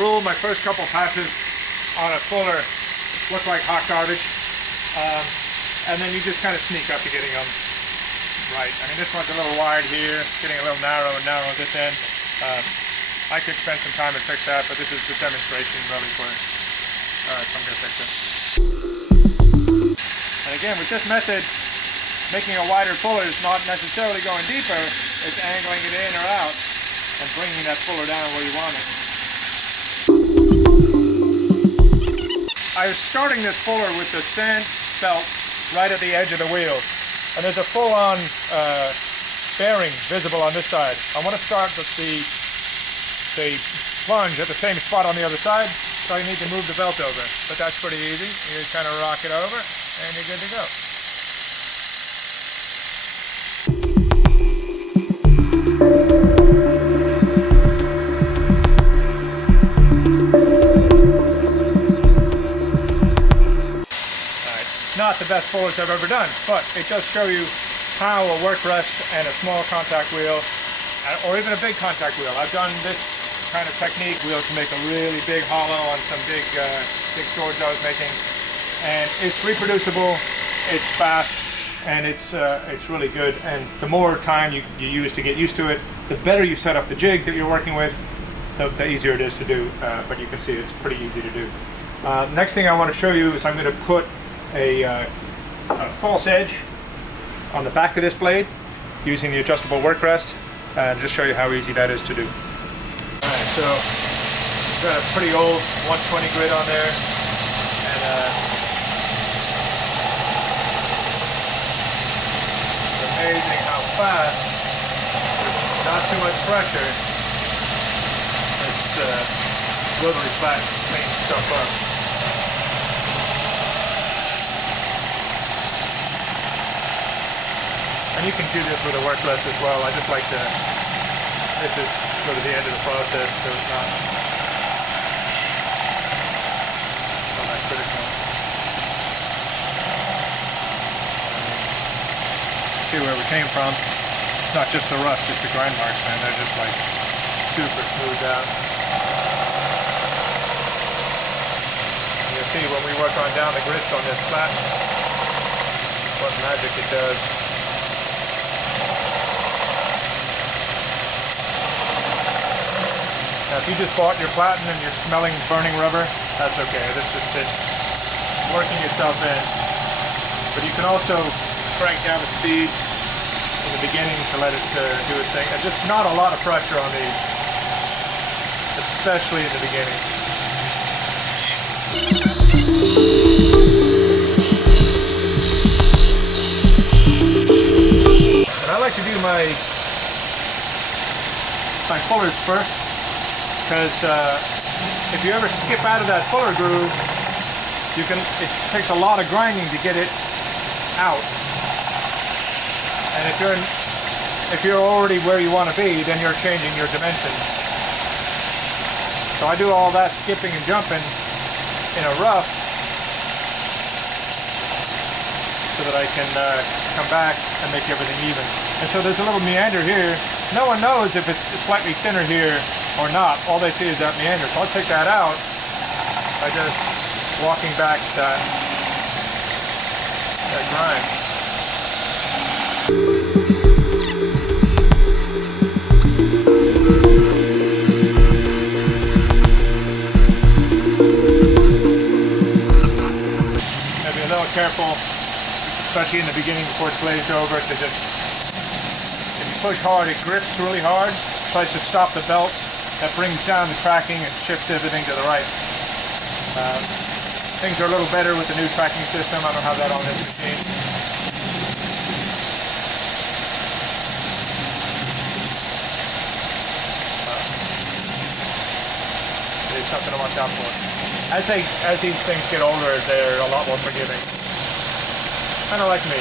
rule, my first couple passes on a fuller look like hot garbage. And then you just kind of sneak up to getting them right. I mean, this one's a little wide here, getting a little narrow at this end. I could spend some time and fix that, but this is the demonstration really for it. Alright, so I'm going to fix it. And again, with this method, making a wider fuller is not necessarily going deeper, it's angling it in or out and bringing that fuller down where you want it. I was starting this fuller with the sand belt right at the edge of the wheel, and there's a full-on bearing visible on this side. I want to start with the plunge at the same spot on the other side, so I need to move the belt over. But that's pretty easy. You just kind of rock it over, and you're good to go. Not the best fullers I've ever done, but it does show you how a Workrest and a small contact wheel, or even a big contact wheel. I've done this kind of technique wheel to make a really big hollow on some big swords I was making, and it's reproducible, it's fast, and it's really good. And the more time you use to get used to it, the better you set up the jig that you're working with, the easier it is to do. But you can see it's pretty easy to do. Next thing I want to show you is I'm going to put a false edge on the back of this blade using the adjustable Workrest, and just show you how easy that is to do. Alright, so we've got a pretty old 120 grit on there, and it's amazing how fast, with not too much pressure, this rotary platen cleans stuff up. And you can do this with a Workrest as well. I just like to, this is sort of the end of the process, so it's not that critical. See where we came from. It's not just the rust, it's the grind marks, man. They're just like super smoothed out. You'll see when we work on down the grits on this platen, what magic it does. Now, if you just bought your platen and you're smelling burning rubber, that's okay. This is just working yourself in. But you can also crank down the speed in the beginning to let it do its thing. And just not a lot of pressure on these, especially in the beginning. And I like to do my fullers first, because if you ever skip out of that fuller groove, it takes a lot of grinding to get it out. And if you're already where you want to be, then you're changing your dimensions. So I do all that skipping and jumping in a rough so that I can come back and make everything even. And so there's a little meander here. No one knows if it's slightly thinner here or not. All they see is that meander. So I'll take that out by just walking back that grind. Maybe a little careful, especially in the beginning before it's glazed over, to just, if you push hard, it grips really hard, tries to stop the belt. That brings down the tracking and shifts everything to the right. Things are a little better with the new tracking system. I don't have that on this machine. It's something to watch out for. As these things get older, they're a lot more forgiving. Kind of like me.